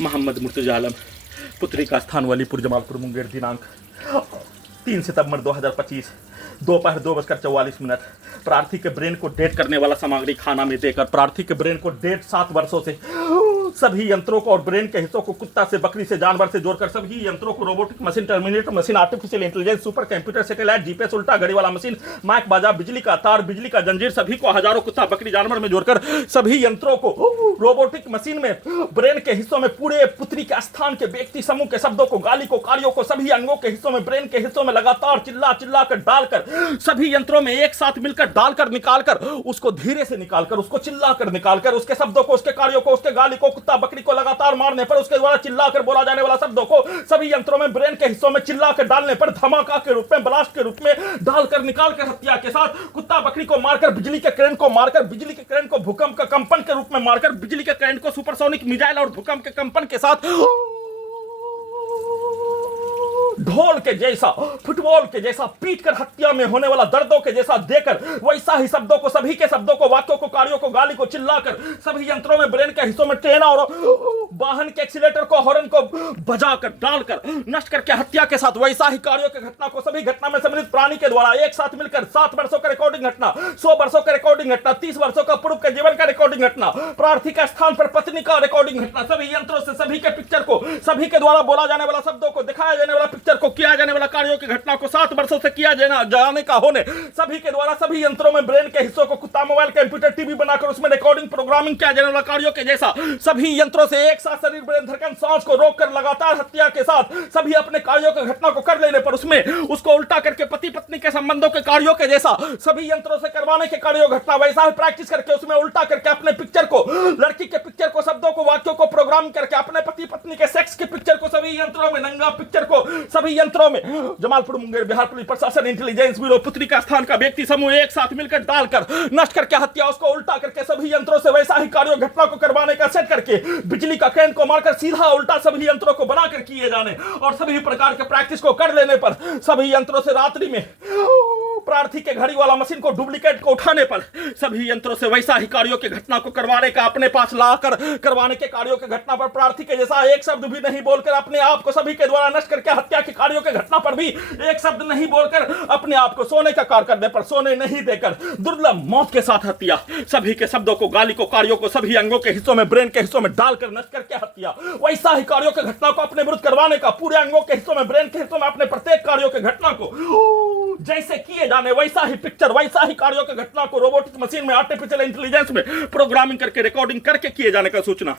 मोहम्मद मुर्तजा आलम, पुत्री का स्थान वलीपुर जमालपुर मुंगेर, दिनांक 3 सितंबर 2025 दोपहर 2:44। प्रार्थी के ब्रेन को डेट करने वाला सामग्री खाना में देकर प्रार्थी के ब्रेन को डेट 7 वर्षों से सभी यंत्रों को और ब्रेन के हिस्सों को कुत्ता से, बकरी से, जानवर से जोड़कर सभी यंत्रों को robotic machine, terminator machine, artificial intelligence, super computer, satellite, GPS, उल्टा घड़ी वाला मशीन, माइक बाजा, बिजली का तार, बिजली का जंजीर, सभी को हजारों कुत्ता, बकरी, जानवर में जोड़कर सभी यंत्रों को रोबोटिक मशीन में ब्रेन के हिस्सों में पूरे पुत्री के स्थान के व्यक्ति समूह के शब्दों को, गाली को, कार्यों को सभी अंगों के हिस्सों में, ब्रेन के हिस्सों में लगातार चिल्ला चिल्ला कर डालकर सभी यंत्रों में एक साथ मिलकर डालकर निकालकर उसको धीरे से निकालकर उसको चिल्ला कर निकालकर उसके शब्दों को, उसके कार्यों को, उसके गाली को, कुत्ता बकरी को लगातार मारने पर उसके द्वारा चिल्ला कर बोला जाने वाला शब्दों को सभी यंत्रों में ब्रेन के हिस्सों में चिल्ला कर डालने पर धमाका के रूप में, ब्लास्ट के रूप में डालकर निकालकर हत्या के साथ कुत्ता बकरी को मारकर, बिजली के करंट को मारकर, बिजली के करंट को भूकंप का कंपन के रूप में मारकर, बिजली के करंट को सुपरसोनिक मिसाइल और भूकंप के कंपन के साथ ढोल के जैसा, फुटबॉल के जैसा पीट कर हत्या में होने वाला दर्दों के जैसा देकर वैसा ही शब्दों को, सभी के शब्दों को, वाक्यों को, कार्यों को, गाली को चिल्लाकर सभी यंत्रों में, ब्रेन के हिस्सों में ट्रेन और वाहन के एक्सीलेटर को, हॉर्न को बजाकर डालकर नष्ट करके हत्या के साथ वैसा ही कार्यों की घटना को सभी घटना में सम्मिलित प्राणी के द्वारा एक साथ मिलकर 7 वर्षों का रिकॉर्डिंग घटना, 100 वर्षों का रिकॉर्डिंग घटना, 30 वर्षों का पूर्व के जीवन का रिकॉर्डिंग घटना, प्रार्थी का स्थान पर पत्नी का रिकॉर्डिंग घटना, सभी यंत्रों से सभी के पिक्चर को, सभी के द्वारा बोला जाने वाला शब्दों को, दिखाया जाने वाला पिक्चर को, किया जाने वाला कार्यों की घटना को, 7 वर्षों से किया जाने का होने सभी के द्वारा सभी यंत्रों में ब्रेन के हिस्सों को कुत्ता, मोबाइल, कंप्यूटर, टीवी बनाकर उसमें रिकॉर्डिंग, प्रोग्रामिंग किया जाने वाला कार्यों के जैसा सभी यंत्रों से एक साथ शरीर, ब्रेन, धड़कन, सांस को रोककर लगातार हत्या के साथ सभी अपने कार्यों की घटना को कर लेने पर उसमें उसको उल्टा करके पति पत्नी के संबंधों के कार्यों के जैसा सभी यंत्रों से करवाने के कार्यों घटना वैसा ही प्रैक्टिस करके उसमें उल्टा करके अपने पिक्चर को, लड़की के पिक्चर को, शब्दों को, वाक्यों को प्रोग्राम करके अपने पति पत्नी के सेक्स के पिक्चर को सभी यंत्रों में, नंगा पिक्चर को सभी यंत्रों में, जमालपुर मुंगेर बिहार पुलिस प्रशासन, इंटेलिजेंस ब्यूरो, पुत्री का स्थान का व्यक्ति समूह एक साथ मिलकर डालकर नष्ट करके हत्या, उसको उल्टा करके सभी यंत्रों से वैसा ही कार्यों घटना को करवाने का सेट करके बिजली का करंट को मारकर सीधा उल्टा सभी यंत्रों को बनाकर किए जाने और सभी प्रकार के प्रैक्टिस को कर लेने पर सभी यंत्रों से रात्रि में प्रार्थी के घड़ी वाला मशीन को, डुप्लीकेट को उठाने पर सभी यंत्रों से वैसा ही कार्यों की घटना को करवाने का, अपने पास लाकर करवाने के कार्यों की घटना पर प्रार्थी के जैसा एक शब्द भी नहीं बोलकर अपने आप को सभी के द्वारा नष्ट करके हत्या के कार्यों की घटना पर भी एक शब्द नहीं बोलकर अपने आप को सोने का कार्य करने पर सोने नहीं देकर दुर्लभ मौत के साथ हत्या, सभी के शब्दों को, गाली को, कार्यों को सभी अंगों के हिस्सों में, ब्रेन के हिस्सों में डालकर नष्ट करके हत्या, वैसा ही कार्यों की घटना को अपने विरुद्ध करवाने का, पूरे अंगों के हिस्सों में, ब्रेन के हिस्सों में अपने प्रत्येक कार्यों की घटना को जैसे किए जाने वैसा ही पिक्चर, वैसा ही कार्यों की घटना को रोबोटिक मशीन में, आर्टिफिशियल इंटेलिजेंस में प्रोग्रामिंग करके, रिकॉर्डिंग करके किए जाने का सूचना।